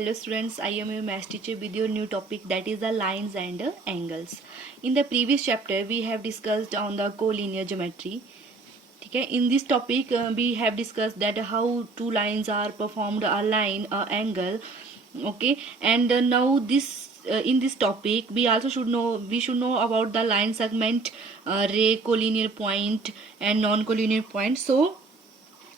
Hello students, I am your math teacher with your new topic, that is the lines and angles. In the previous chapter we have discussed on the collinear geometry. Okay, in this topic we have discussed that how two lines are performed, a line, a angle. Okay, and now in this topic we should know about the line segment, ray, collinear point and non-collinear point. So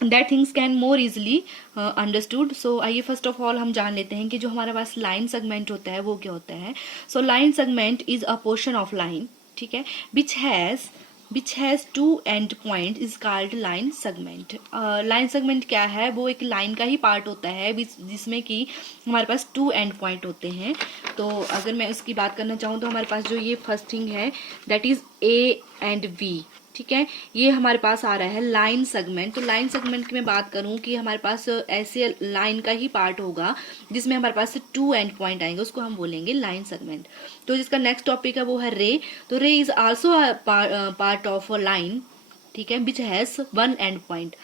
that things can more easily understood. So आइए first of all हम जान लेते हैं कि जो हमारे पास line segment होता है वो क्या होता है. So line segment is a portion of line, ठीक है, which has two end point is called line segment. Line segment क्या है, वो एक लाइन का ही पार्ट होता है जिसमें कि हमारे पास टू एंड पॉइंट होते हैं. तो अगर मैं उसकी बात करना चाहूँ तो हमारे पास जो ये फर्स्ट थिंग है that is A and B, ठीक है, ये हमारे पास आ रहा है लाइन सेगमेंट. तो लाइन सेगमेंट की मैं बात करूं कि हमारे पास ऐसे लाइन का ही पार्ट होगा जिसमें हमारे पास टू एंड पॉइंट आएंगे, उसको हम बोलेंगे लाइन सेगमेंट. तो जिसका नेक्स्ट टॉपिक है वो है रे. तो रे is also part of a line, ठीक है, which has one and point.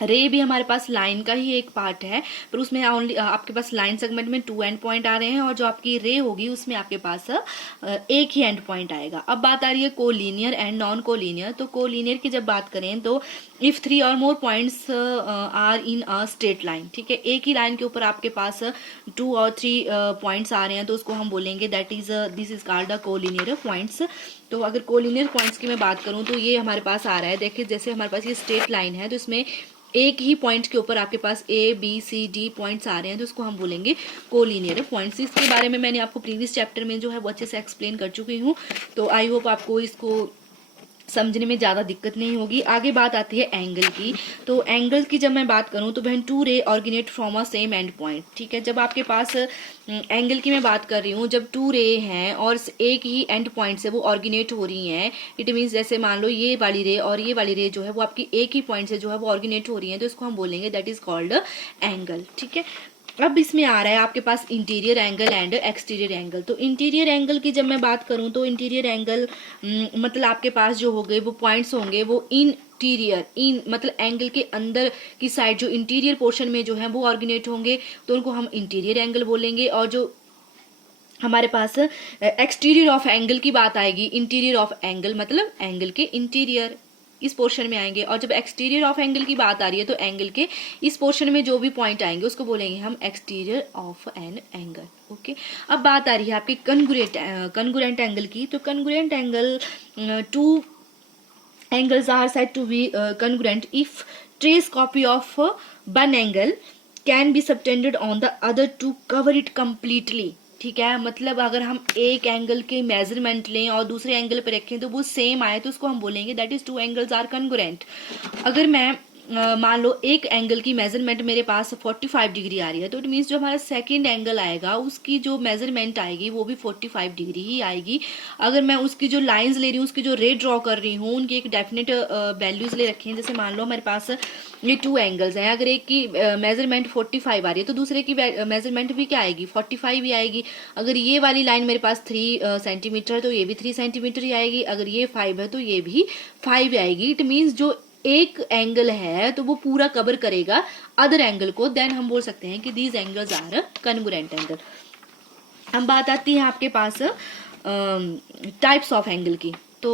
रे भी हमारे पास लाइन का ही एक पार्ट है, पर उसमें ओनली आपके पास लाइन सेगमेंट में टू एंड पॉइंट आ रहे हैं और जो आपकी रे होगी उसमें आपके पास एक ही एंड पॉइंट आएगा. अब बात आ रही है कोलिनियर एंड नॉन कोलिनियर. तो कोलिनियर की जब बात करें तो इफ थ्री और more points are in a straight line, ठीक है, एक ही लाइन के ऊपर आपके पास टू और थ्री पॉइंट्स आ रहे हैं तो उसको हम बोलेंगे that is this is called the collinear points. तो अगर कोलिनियर पॉइंट्स की मैं बात करूं तो ये हमारे पास आ रहा है, देखिए जैसे हमारे पास ये स्ट्रेट लाइन है तो इसमें एक ही पॉइंट के ऊपर आपके पास A B C D points आ रहे हैं तो उसको हम बोलेंगे कोलिनियर पॉइंट्स. इसके बारे में मैंने आपको प्रीवियस चैप्टर में जो है वो अच्छे से एक्सप्लेन कर चुकी हूँ, तो आई होप आपको इसको समझने में ज्यादा दिक्कत नहीं होगी. आगे बात आती है एंगल की. तो एंगल की जब मैं बात करूं तो व्हेन टू रे originate from a same and point, ठीक है, जब आपके पास एंगल की मैं बात कर रही हूँ, जब टू रे हैं और एक ही एंड पॉइंट से वो ऑरिजिनेट हो रही हैं, इट मीन्स जैसे मान लो ये वाली रे और ये वाली रे जो है वो आपकी एक ही पॉइंट से जो है वो ऑरिजिनेट हो रही है, तो इसको हम बोलेंगे दैट इज कॉल्ड एंगल, ठीक है. अब इसमें आ रहा है आपके पास interior angle and exterior angle. तो इंटीरियर एंगल की जब मैं बात करूं तो इंटीरियर एंगल मतलब आपके पास जो हो गए वो पॉइंट्स होंगे वो इंटीरियर मतलब एंगल के अंदर की साइड जो इंटीरियर पोर्शन में जो है वो ऑरिजिनेट होंगे तो उनको हम इंटीरियर एंगल बोलेंगे. और जो हमारे पास एक्सटीरियर ऑफ एंगल की बात आएगी, इंटीरियर ऑफ एंगल मतलब एंगल के इंटीरियर इस पोर्शन में आएंगे. और जब एक्सटीरियर ऑफ एंगल की बात आ रही है तो एंगल के इस पोर्शन में जो भी पॉइंट आएंगे उसको बोलेंगे हम exterior of an angle. Okay, अब बात आ रही है आपकी कन्गुरेंट एंगल की. तो congruent angle, two angles are said to be congruent if trace copy of one angle can be subtended on the other to cover it completely, ठीक है. मतलब अगर हम एक एंगल के मेजरमेंट लें और दूसरे एंगल पर रखें तो वो सेम आए तो उसको हम बोलेंगे that is two angles are congruent. अगर मैं मान लो एक एंगल की मेजरमेंट मेरे पास 45 डिग्री आ रही है तो इट मीन्स जो हमारा सेकंड एंगल आएगा उसकी जो मेजरमेंट आएगी वो भी 45 डिग्री ही आएगी. अगर मैं उसकी जो लाइंस ले रही हूँ, उसकी जो रे ड्रॉ कर रही हूँ, उनकी एक डेफिनेट वैल्यूज ले रखी हैं. जैसे मान लो हमारे पास ये टू एंगल्स हैं, अगर एक की मेजरमेंट 45 आ रही है तो दूसरे की मेजरमेंट भी क्या आएगी 45 ही आएगी. अगर ये वाली लाइन मेरे पास 3 सेंटीमीटर तो ये भी 3 सेंटीमीटर ही आएगी. अगर ये 5 है तो ये भी 5 आएगी. इट मीन्स जो एक एंगल है तो वो पूरा कवर करेगा अदर एंगल को, देन हम बोल सकते हैं कि these angles are congruent angle. हम बात आती है आपके पास टाइप्स ऑफ एंगल की. तो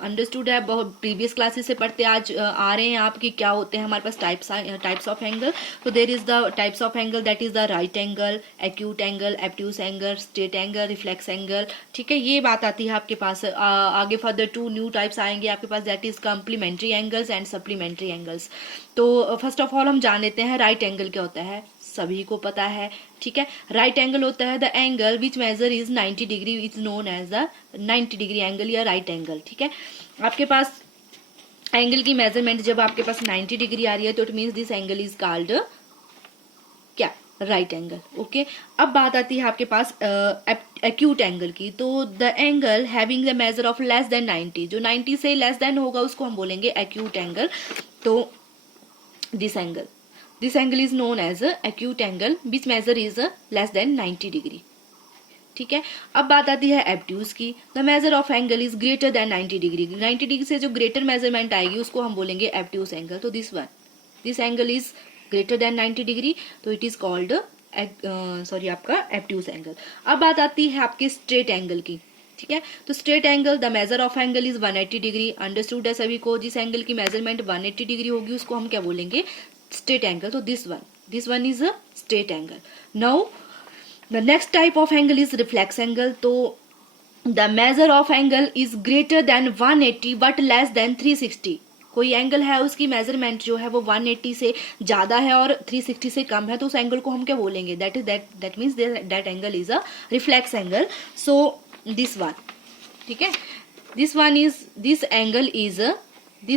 अंडरस्टूड है, बहुत प्रीवियस क्लासेस से पढ़ते आज आ रहे हैं आप कि क्या होते हैं हमारे पास टाइप्स ऑफ एंगल. तो there is the types of angle that is the right angle, acute angle, obtuse angle, straight angle, reflex angle, ठीक है. ये बात आती है आपके पास. आगे फर्दर टू न्यू टाइप्स आएंगे आपके पास that is complementary angles and supplementary angles. तो फर्स्ट ऑफ ऑल हम जान लेते हैं राइट एंगल क्या होता है. सभी को पता है, ठीक है. राइट एंगल होता है the angle which measure is 90 degree is known as the 90 degree angle या राइट एंगल, ठीक है. आपके पास एंगल की मेजरमेंट जब आपके पास 90 डिग्री आ रही है तो it means this angle is called क्या, राइट एंगल. ओके, अब बात आती है आपके पास एक्यूट एंगल की. तो the angle having the measure of less than 90, जो 90 से लेस देन होगा उसको हम बोलेंगे एक्यूट एंगल. तो this angle is known as acute angle which measure is less than 90 degree, ठीक है. अब बात आती है एब्ट्यूस की. The measure of angle is greater than 90 degree. 90 degree से जो ग्रेटर मेजरमेंट आएगी उसको हम बोलेंगे एब्ट्यूस एंगल. तो this angle is greater than 90 degree तो इट इज कॉल्ड सॉरी आपका एब्ट्यूज एंगल। अब बात आती है आपके स्ट्रेट एंगल की, ठीक है। तो straight angle, the measure of angle is 180 degree. Understood है सभी को, जिस एंगल की मेजरमेंट 180 डिग्री होगी उसको हम क्या बोलेंगे, स्ट्रेट एंगल। तो this one is a straight angle. Now the next type of angle is reflex angle. तो the measure of angle is greater than 180 but less than 360। कोई एंगल है उसकी मेजरमेंट जो है वो 180 से ज्यादा है और 360 से कम है, तो उस एंगल को हम क्या बोलेंगे, that means that angle is a reflex angle. So this one, ठीक है, दिस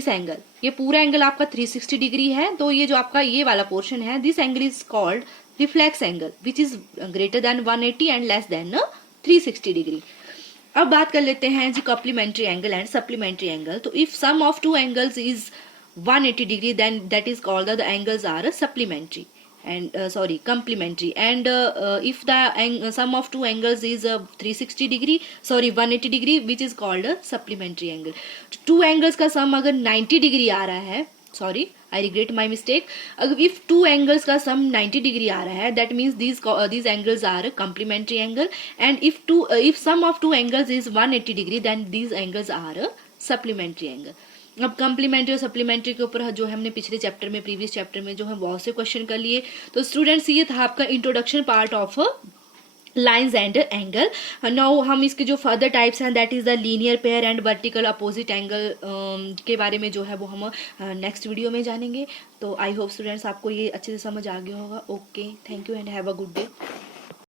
एंगल, ये पूरा एंगल आपका 360 डिग्री है। तो ये जो आपका ये वाला पोर्शन है, this angle is called reflex angle which is greater than 180 and less than 360 degree. अब बात कर लेते हैं जी complementary angle and supplementary angle. तो if sum of two angles is 180 degree then that is called the angles are supplementary and complementary, and if the sum of two angles is 180 degree which is called a supplementary angle. two angles का sum अगर 90 degree आ रहा है, sorry I regret my mistake, if two angles का sum 90 degree आ रहा है, that means these angles are complementary angle, and if sum of two angles is 180 degree then these angles are supplementary angle. अब complementary और supplementary के ऊपर जो है हमने पिछले चैप्टर में, प्रीवियस चैप्टर में जो है बहुत से क्वेश्चन कर लिए। तो स्टूडेंट्स ये था आपका introduction part of lines and angle. Now हम इसके जो फर्दर टाइप्स हैं that is the linear pair and vertical opposite angle के बारे में जो है वो हम नेक्स्ट वीडियो में जानेंगे। तो आई होप स्टूडेंट्स आपको ये अच्छे से समझ आ गया होगा। Okay, thank you and have a good day.